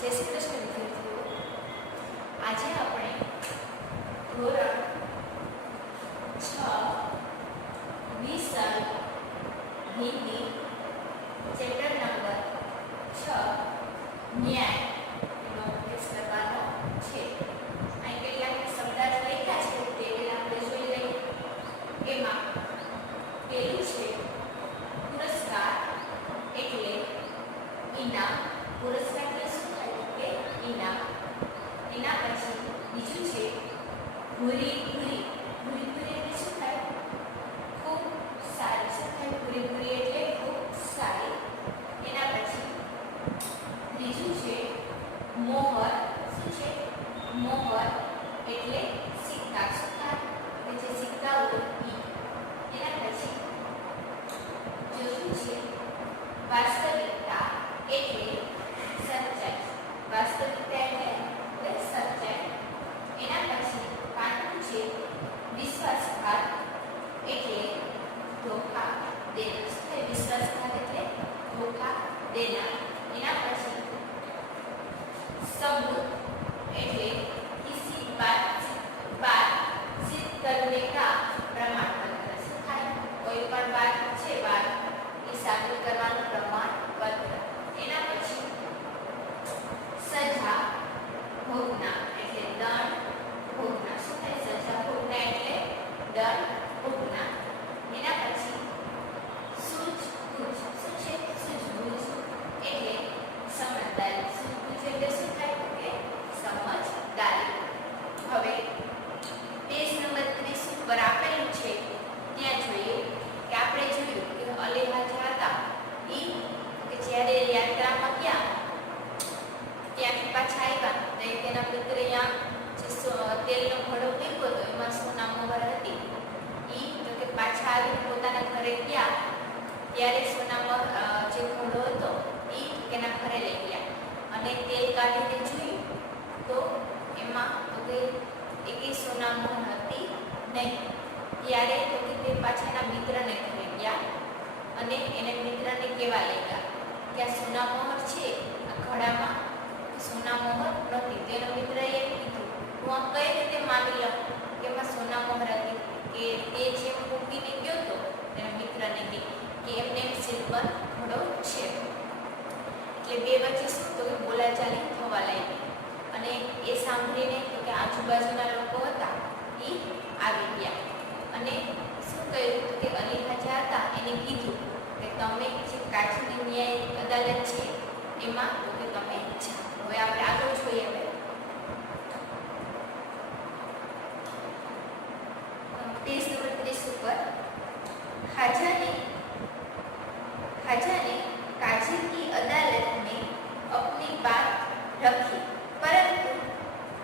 જય શ્રી કૃષ્ણ વિદ્યાર્થીઓ, આજે આપણે ધોરણ 6 વિષય હિન્દી ચેપ્ટર નંબર 6 ન્યાય એનો અભ્યાસ કરવાનો છે. અહીં કેટલાક શબ્દાર્થ લખ્યા છે તે પહેલા આપણે જોઈ લઈએ. એમાં પહેલું છે પુરસ્કાર એટલે ઇનામ. પુરસ્કાર એટલે શું થાય કે ઇનામ. એના પછી બીજું છે ભૂરી ભૂરી. ભૂરી ભૂરી એટલે શું થાય? ખૂબ સારી. શું થાય? ભૂરી ભૂરી એટલે ખૂબ સારી. એના પછી ત્રીજું છે મોહર. શું છે? મોહર એટલે સિક્કા. શું થાય? કે જે સિક્કા હોય ઈ. એના પછી ચોથું છે વાસ્તવિકતા એટલે સચ્ચાઈ. વાસ્તવિકતા એટલે સચ્ચાઈ. એના પછી પાંચમું છે વિશ્વાસઘાત એટલે ધોખા દેનાર. શું છે વિશ્વાસઘાત એટલે? ધોખા દેનાર. એના પછી सबूत એટલે किसी बात सिद्ध करने का प्रमाण पत्र. શું થાય? કોઈ પણ વાત છે વાત એ સાબિત કરવાનું પ્રમાણપત્ર. એના પછી સજા ભોગના એટલે દંડ ભોગના. શું થાય? સજા ભોગના એટલે દંડ ભોગના. એના પછી સૂઝબૂઝ. શું છે? સૂઝબૂઝ એટલે સમજદારી. સૂઝબૂઝ એટલે શું થાય? કે સમજદારી. હવે પેજ નંબર 30 ઉપર આપેલું છે ત્યાં જોઈએ કે આપણે જોયું કે અલેહાજા હતા ઈ કે જ્યારે યાત્રામાં ગયા ત્યાંથી પાછા આવ્યા તો તેના મિત્ર અહીંયા જે તેલનો ઘડો મૂક્યો હતો એમાં સોના મોહર હતી. ઈ તો કે પાછા આવીને પોતાના ઘરે ગયા ત્યારે સોના મોહર જે ઘડો હતો ઈ તેના ઘરે લઈ ગયા અને તેલ કાઢીને જોયું તો એમાં તો કે એકે સોના મોહર હતી નહીં. ત્યારે તો કે તે પાછા એના મિત્રને ઘરે ગયા અને એને મિત્રને કહેવા લાગ્યા કે આ સોના મોહર છે આ ઘડામાં સોના મોહર નથી. તેનો મિત્ર એમ કીધું હું આ કઈ રીતે માની લઉં કે એમાં સોના મોહર હતી? કે તે જેમ મૂકીને ગયો હતો તેના મિત્રને કે એમને સિલ્વર ઘડો છે. એટલે બે વચ્ચે શું તો કે બોલાચાલી થવા લાગી અને એ સાંભળીને તો કે આજુબાજુના લોકો હતા એ આવી ગયા અને શું કહ્યું તો કે અલીહાજા હતા એને કીધું કે તમે જે કાચીની ન્યાય અદાલત છે એમાં તો કે તમે જાઓ. હવે આપણે આગળ જોઈએ. पेज नंबर 30 पर खाजा ने काजी की अदालत में अपनी बात रखी परंतु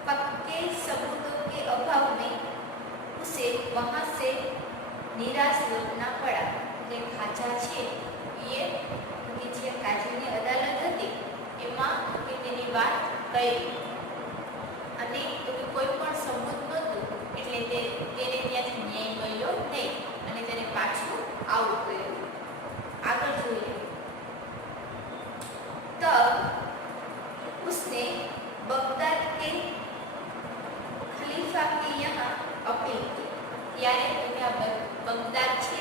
पक्के सबूतों के अभाव में उसे वहां से निराश लौटना पड़ा. જે ખાજા છે એ કે જે કાજીની અદાલત હતી એમાં કે તેની વાત કરી અને તો કે કોઈ પણ સબૂત નહોતું એટલે તેને ત્યાંથી ન્યાય મળ્યો નહીં અને તેને પાછું આવવું પડ્યું. આગળ જોઈએ. तब उसने बगदाद के खलीफा के यहाँ अपील की. ત્યારે તો કે બગદાદ છે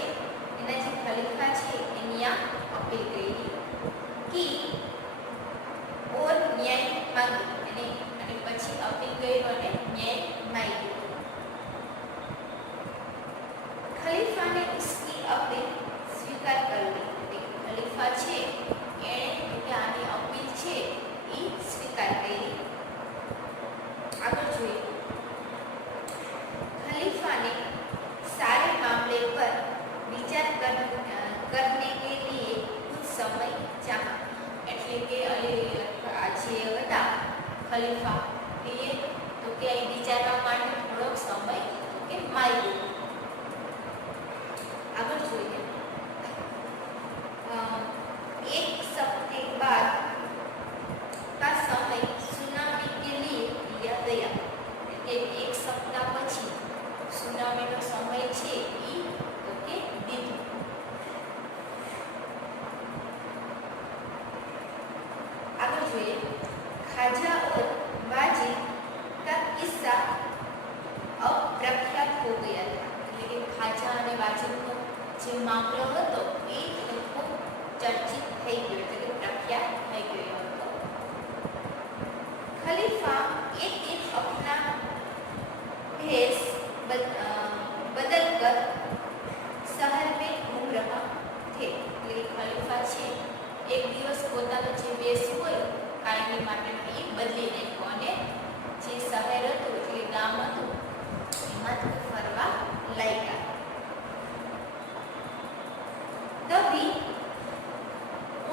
એના જે ખલીફા છે એની ત્યાં અપીલ કરી કે ઓર ન્યાય માંગી અને પછી અપીલ કર્યો અને ન્યાય માંગ્યો. खलीफा ने उसकी अपील स्वीकार कर ली. खलीफा છે એણે કે આની અપીલ છે એ સ્વીકાર કરી. આગળ જોઈએ. खलीफा ने सारे मामले पर विचार करने के लिए कुछ समय चाहा. એટલે કે આજે હતા ખલીફા એ તો કે વિચારવા માટે થોડોક સમય કે માંગ્યો. આગળ જોઈએ. एक सप्ताह बाद का समय सुनामी के लिए दिया गया. કે એક સપ્તાહ પછી સુનામીનો સમય છે એ તો કે દીધું. આગળ જોઈએ. જે મામલો હતો એ ખૂબ ચર્ચિત થઈ ગયો, એટલે કે પ્રખ્યાત થઈ ગયો હતો. खलीफा एक दिन अपना भेष बदलकर शहर में घूम रहा थे. खलीफा છે એક દિવસ પોતાનો જે વેશ હોય કાયમી માટે એ બદલી નાખ્યો અને જે શહેર હતું જે ગામ હતું એમાં ફરવા લાગ્યા. तभी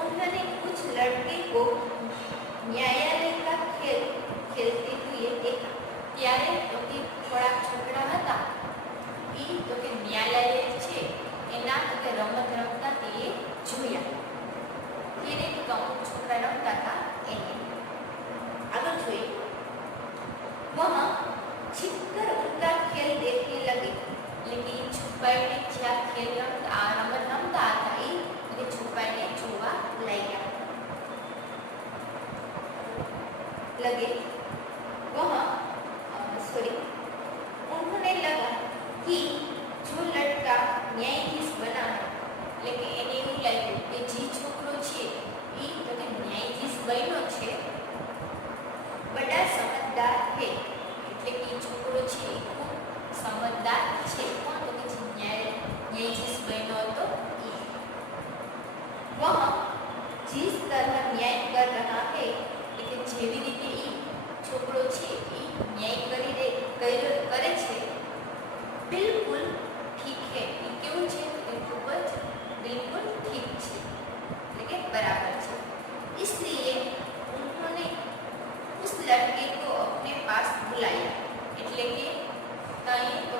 उन्होंने कुछ लड़के को न्यायालय का खेल खेलते हुए देखा. ત્યારે તો કે થોડા છોકરા હતા એ તો કે ન્યાયાલય છે એના તો કે રમત રમતા તે જોયા. એને તો અમુક છોકરા રમતા હતા એને. આગળ જોઈએ. वहाँ छिपकर उनका खेल देखने लगे. लेकिन છુપાઈને જ્યાં ખેલ રમતા રમત રમતા હતા એ છુપાઈને જોવા લાગ્યા. लगे वहाँ उन्होंने लगा कि जो लड़का न्यायाधीश बना है, लेकिन એને એવું લાગ્યું કે જે છોકરો છે એ તો કે ન્યાયાધીશ બન્યો છે, બડા સમજદાર છે, એટલે કે છોકરો છે એ ખૂબ સમજદાર છે. કોણ તો કે જે ન્યાયાધીશ બન્યો હતો એ. वह जिस तरह न्याय कर रहा है, એટલે જેવી રીતે એ છોકરો છે એ ન્યાય કરે છે બિલકુલ ઠીક છે. એ કેવું છે એ ખૂબ જ બિલકુલ ઠીક છે, એટલે કે બરાબર છે. इसलिए उन्होंने उस लड़के को अपने पास बुलाया. એટલે કે કઈ તો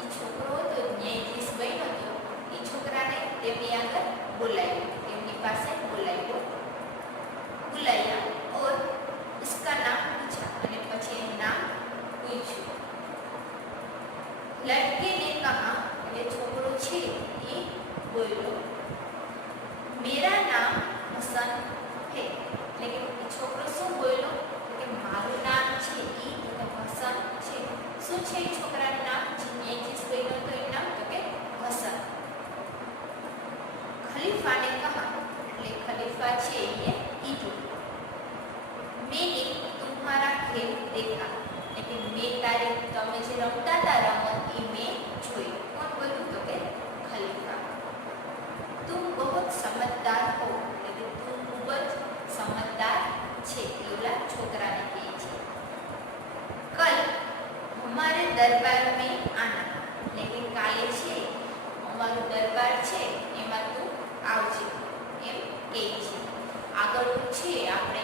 એ છોકરો તો ન્યાયાધીશ બન્યો હતો એ છોકરાને તેમની આગળ બોલાવ્યો, તેમની પાસે बुलाया और उसका नाम पूछा અને પછી એનું નામ પૂછ્યું. लड़के ने कहा, ये છોકરો છે એ બોલ્યો, मेरा नाम हसन है. लेकिन છોકરો શું બોલ્યો કે મારું નામ છે એ હસન છે. શું છે એ છોકરાનું નામ? જે ન્યાયાધીશ બન્યો તો એનું નામ તો કે હસન. खलीफा ने कहा, એટલે ખલીફા છે એ કીધું, मैंने तुम्हारा खेल देखा. लेकिन मैं तारे તમે જે રમતા હતા રમત એ મેં જોઈ. કોણ બોલ્યું તો કે ખલીફા. तुम बहुत समझदार हो. એટલે તું ખૂબ જ સમજદાર છે એવલા છોકરાને કહે છે. कल हमारे दरबार में आना. लेकिन કાલે છે અમારો દરબાર છે એમાં તું આવજે એમ કહે છે. આગળ છે આપણે